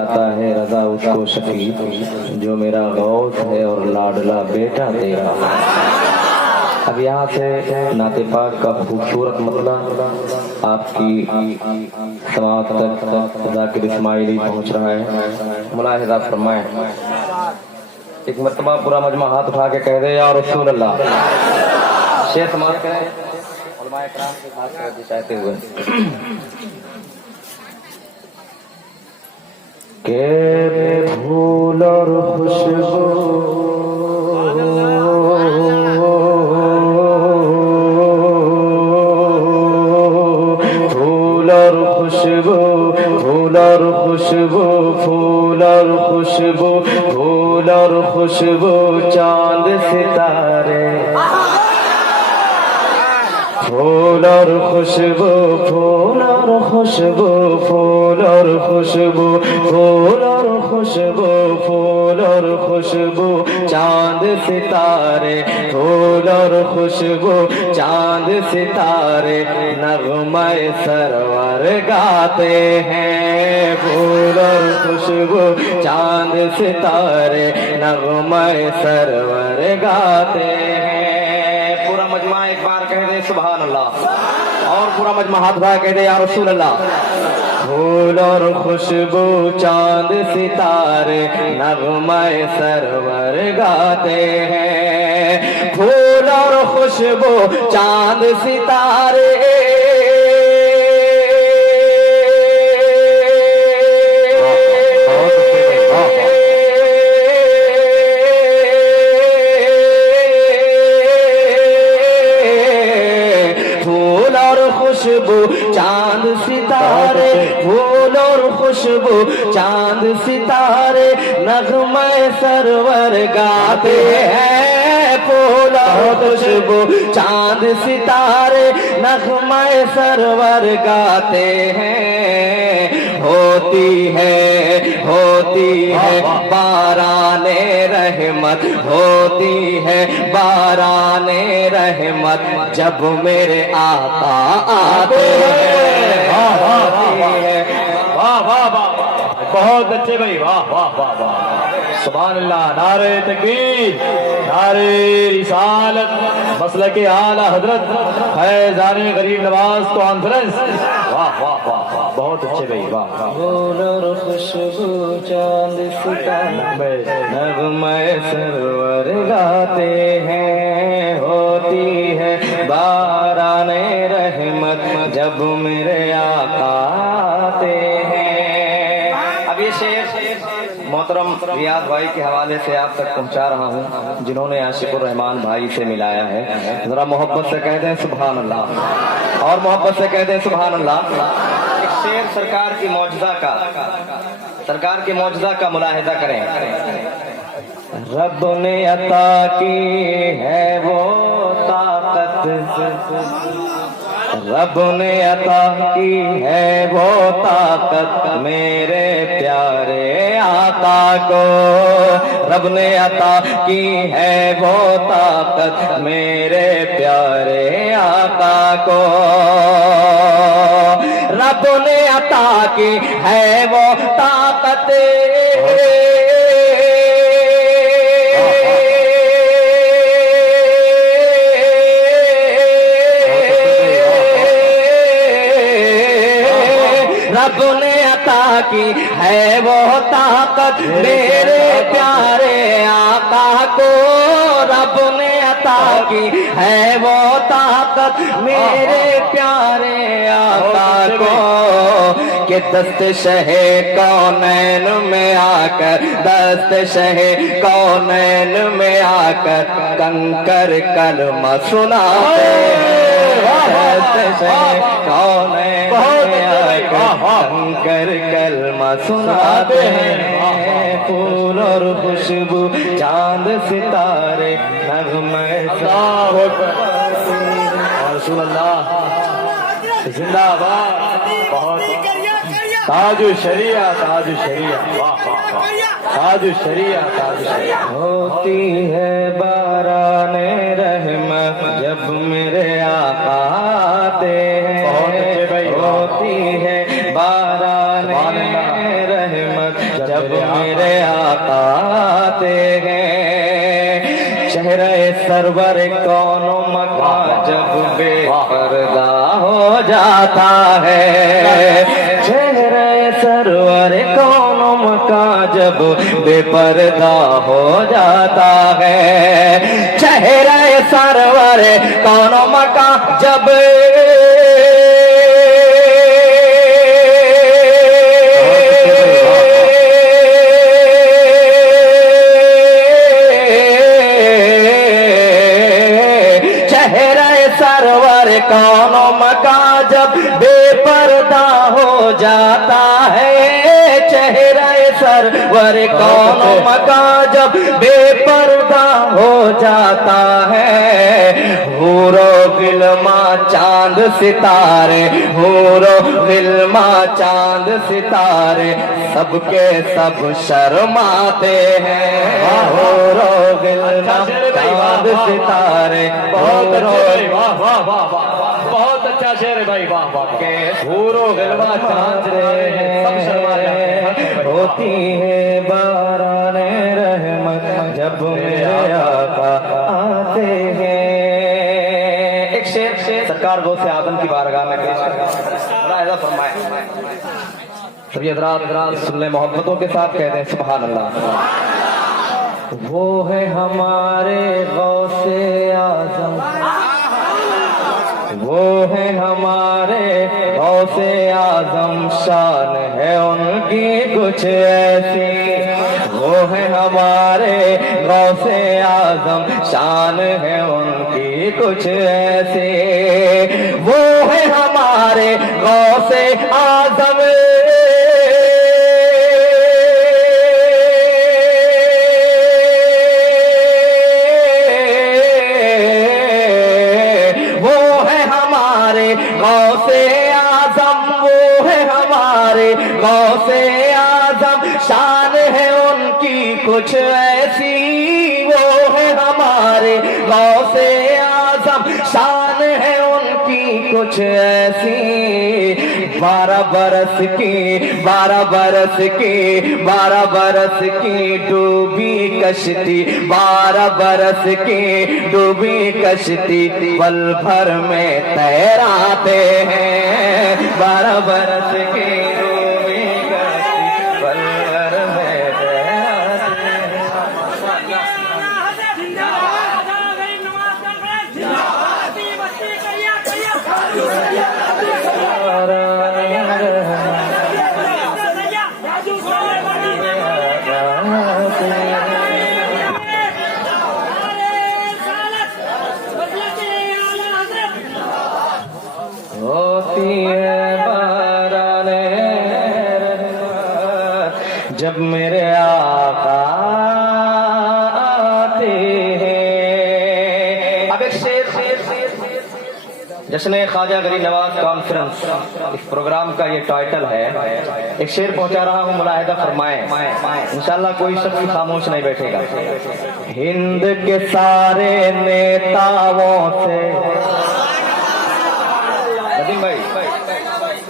आता है रजा उसको शफी, जो मेरा गौस है और लाडला बेटा तेरा। अब यहाँ से नाते पाक का खूबसूरत मतला आपकी समात तक जाकिर इस्माइली पहुँच रहा है। मुलाहिजा फरमाएं। एक मरतबा पूरा मजमा हाथ उठा के कह दे या रसूल अल्लाह। शेर समात करें उलमाए किराम के साथ कर दिशाते हुए के फूल और खुशबू फूल और खुशबू फूल और खुशबू फूल और खुशबू फूल और खुशबू चांद सितारे फूल और खुशबू फूल और खुशबू फूल और खुशबू फूल और खुशबू फूल और खुशबू चांद सितारे फूल और खुशबू चांद सितारे नगमे सरवर गाते हैं। फूल और खुशबू चांद सितारे नगमे सरवर गाते हैं। पूरा मजमा एक बार कह दे सुभान अल्लाह, और पूरा मजमा हाथ उठा कह दे या रसूल अल्लाह। फूल और खुशबू चांद सितारे नगमे सरवर गाते हैं। फूल और खुशबू चांद सितारे खुशबू चांद सितारे फूल और खुशबू चांद सितारे नगमे सरवर गाते हैं। फूल और खुशबू चांद सितारे नगमे सरवर गाते हैं। होती है बाराने रहमत होती है बाराने रहमत जब मेरे आका आते हैं। वाह वाह वाह, बहुत अच्छे भाई, वाह वाह वाह वाह, सुभान अल्लाह। नारे तकबीर, नारे रिसालत, मसलक आला हजरत फैज़ान गरीब नवाज कॉन्फ्रेंस। वाह वाह वाह, बहुत अच्छे भाई, वाह वाह। फूल और खुशबू चांद सितारे नगमे सरवर गाते हैं। होती है बाराने रहमत जब मेरे आका आते हैं। अब ये शेर मोहतरम रियाज भाई के हवाले से आप तक पहुंचा रहा हूं, जिन्होंने आशिकुर रहमान भाई से मिलाया है। जरा मोहब्बत से कह दें सुभान अल्लाह, और मोहब्बत से कह दें सुभान अल्लाह। एक शेर सरकार की मौजज़ा का मुलाहिजा करें। रब ने अता की है वो ताकत, रब ने अता की है वो ताकत मेरे प्यारे आका को। रब ने अता की है वो ताकत मेरे प्यारे आका को। रब ने अता की है वो ताकत रब ने अता की है वो ताकत मेरे प्यारे आका को। रब ने अता की है वो ताकत मेरे प्यारे आका को। कि दस्त शहे कौनैन में आकर दस्त शहे कौनैन में आकर कंकर कलमा सुनाते कौनैन में आकर कंकर कलमा सुनाते हैं। फूल और खुशबू चांद सितारे नगमे जिंदाबाद। बहुत ताजु शरिया, ताजु शरिया, वाह वाह वाह, ताजु शरिया, ताजु शरिया। होती है बाराने रहमत जब मेरे आका आते हैं। बहुत अच्छे भाई, होती है बाराने रहमत जब मेरे आका आते हैं। चेहरे सरवर कौनो मकान जब बेपर्दा हो जाता है। चेहरे सरवर कौनो मकान जब बेपर्दा हो जाता है। चेहरे सरवर कौनो मकान जब कौनो मका जब बेपर्दा हो जाता है। चेहरा सरवर कौनो मका जब बेपर्दा हो जाता है। हूरो गिलमा चांद सितारे, हूरो गिलमा चांद सितारे सबके सब शर्माते हैं। हूरो गिलमा चांद सितारे बहुत अच्छे, वाह वाह वाह वाह, बहुत अच्छा शेर है भाई, वाह वाह। के हूरो गिलमा चांद सब शर्मा जाते हैं। होती है बाराने रहमत जब मेरे आका आते हैं। एक शेर सरकार गो से आदम की बारगाह में पेश करना फरमाए। सभी हज़रात सुन ले, मोहब्बतों के साथ कहते हैं सुभान अल्लाह। वो है हमारे गौसे आजम, वो है हमारे गौसे आजम, शान है उनकी कुछ ऐसी। वो है हमारे गौसे आजम, शान है उनकी कुछ ऐसी। वो है हमारे गौसे आजम, गौसे आजम, वो है हमारे गौसे आजम, शान है उनकी कुछ ऐसी। वो है हमारे गौसे आजम, शान है उनकी कुछ ऐसी। 12 बरस की 12 बरस की 12 बरस की डूबी कश्ती, 12 बरस की डूबी कश्ती पल भर में तैराते हैं। 12 बरस की डूबी कश्ती पल भर में तैराते हैं। होती है बाराने जब मेरे आका आते हैं। अब एक शेर जश्न ख्वाजा गरीब नवाज कॉन्फ्रेंस, इस प्रोग्राम का ये टाइटल है। एक शेर पहुंचा रहा हूँ, मुलाहिदा फरमाएं। इंशाल्लाह कोई शख्स खामोश नहीं बैठेगा। हिंद के सारे नेताओं से,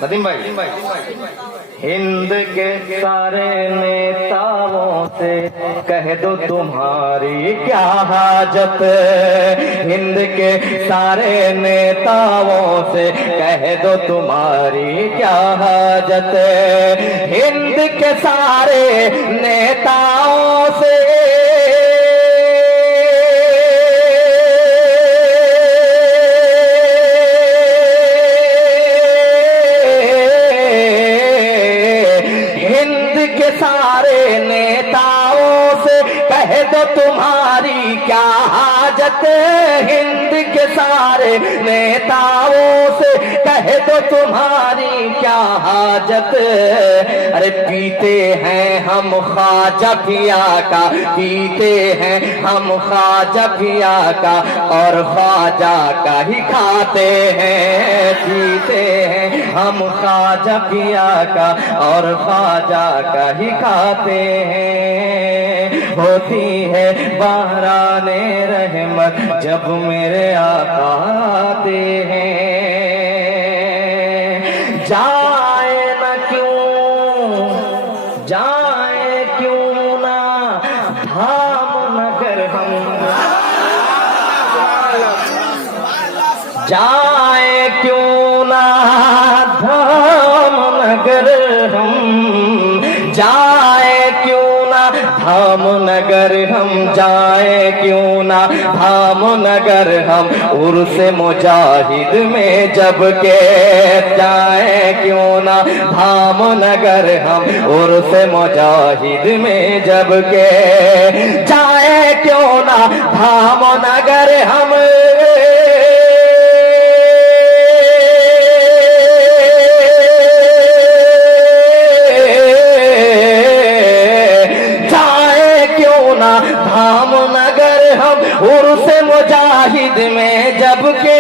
नदीम भाई, हिंद के सारे नेताओं से कह दो तुम्हारी क्या हाजत। हिंद के सारे नेताओं से कह दो तुम्हारी क्या हाजत। हिंद के सारे नेताओं से सारे नेताओं से कह दो तुम्हारी क्या हाजत। हिंद के सारे नेताओं से कह दो तुम्हारी क्या हाजत। अरे पीते हैं हम ख्वाजा पिया का, पीते हैं हम ख्वाजा पिया का और ख्वाजा का ही खाते हैं। पीते हैं हम ख्वाजा पिया का और ख्वाजा का ही खाते हैं। होती है बहराने रहमत जब मेरे आका आते हैं। जाए न क्यों जाए जाए क्यों ना धाम नगर हम, जाए क्यों ना धाम नगर हम, जाए क्यों ना धाम नगर हम, उर्स मुजाहिद में जब के जाए क्यों ना धाम नगर हम, उर्स मुजाहिद में जब के जाए क्यों ना धाम नगर हम। धाम नगर हम उर्स मुजाहिद में जब के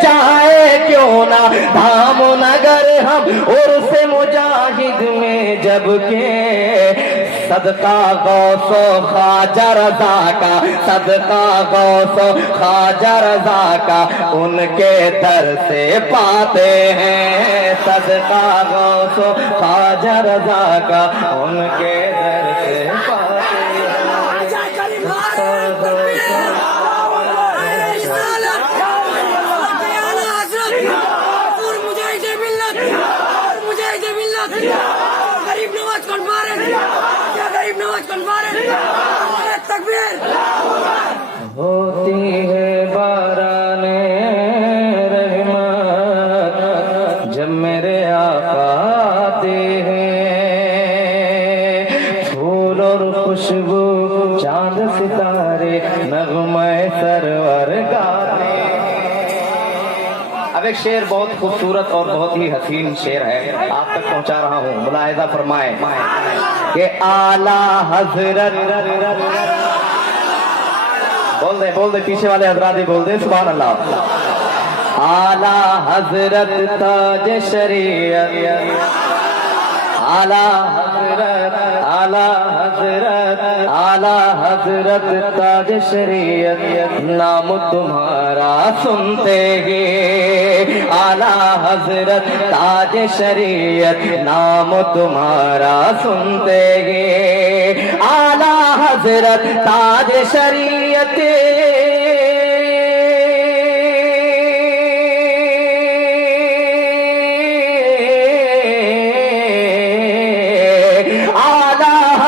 जाए क्यों ना धाम नगर हम, उर्स मुजाहिद में जब के सदका गौसो ख्वाजा रज़ा का, सदका गौसो ख्वाजा रज़ा का, उनके दर से पाते हैं, सदका गौसो ख्वाजा रज़ा का, उनके दर से पाते हैं। गरीब नवाज कॉन्फ्रेंस, क्या गरीब नवाज कॉन्फ्रेंस, तकबीर। होती है बाराने रहमत जब मेरे आका आते हैं, फूल और खुशबू चांद सितारे नगमे सरवर गाते। अब एक शेर बहुत खूबसूरत और बहुत ही हसीन शेर है, आप तक पहुंचा रहा हूँ, मुलाहिजा फरमाए कि आला हजरत, बोल दे पीछे वाले हजरात भी बोल दे सुभान अल्लाह। आला हजरत ताज शरीयत, आला हजरत, आला हजरत, आला हजरत ताज शरीयत, नाम तुम्हारा सुनते ही, आला हजरत ताज शरीयत, नाम तुम्हारा सुनते ही, आला हजरत ताज शरीयत,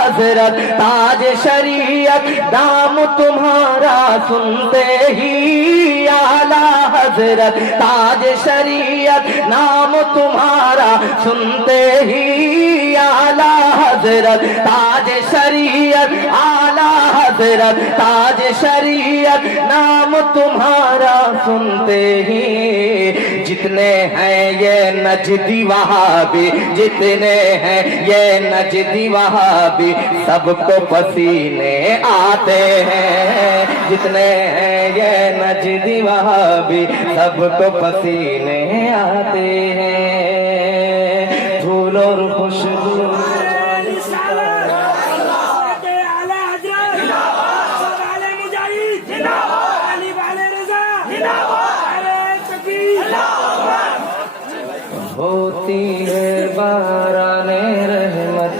हजरत ताज शरीयत, नाम तुम्हारा सुनते ही, आला हजरत ताज शरीयत, नाम तुम्हारा सुनते ही, आला हजरत ताज शरीयत, आला हजरत ताज शरीयत, नाम तुम्हारा सुनते ही। जितने हैं ये नजदी वहाबी, जितने हैं ये नजदी वहाबी, सबको पसीने आते हैं, जितने हैं ये नजदी वहाबी, सबको पसीने आते हैं, धूल और खुशबू होती है बाराने रहमत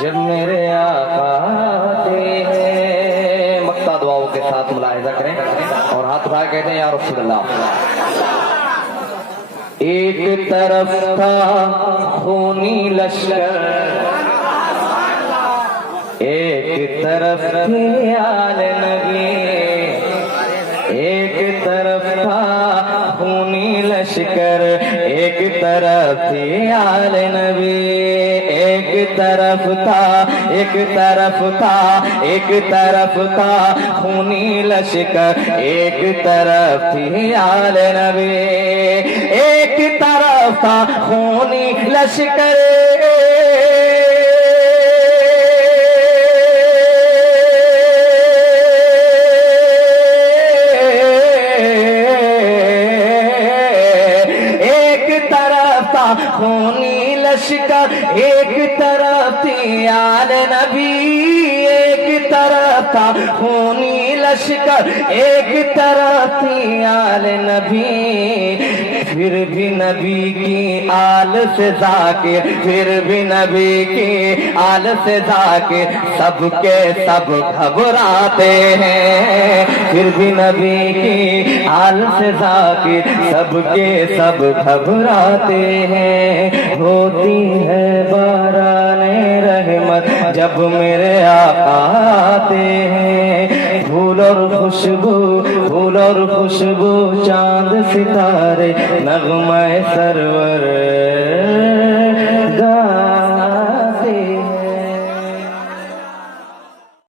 जब मेरे आका आते हैं। मक्ता दुआओं के साथ मुलाहिजा करें और हाथ उठा कहते हैं या रसूल अल्लाह। एक तरफ था खूनी लश्कर, एक तरफ थे आले नबी, एक तरफ था खूनी लश्कर, एक तरफ थी आले नबी, एक तरफ था, एक तरफ था, एक तरफ था खूनी लश्कर, एक तरफ थी आले नबी, एक तरफ था खूनी लश्कर, खूनी लश्कर, एक तरफ थी आले नबी, एक तरफ था खूनी लश्कर एक तरफ थी आल नबी, फिर भी नबी की आल से जाके, फिर भी नबी की आल से जाके सबके सब घबराते हैं, फिर भी नबी की आल से जाके सबके सब घबराते हैं। होती है बाराने रहमत जब मेरे आका आते हैं, फूल और खुशबू, फूल और खुशबू, चांद सितारे, नगमा सरवर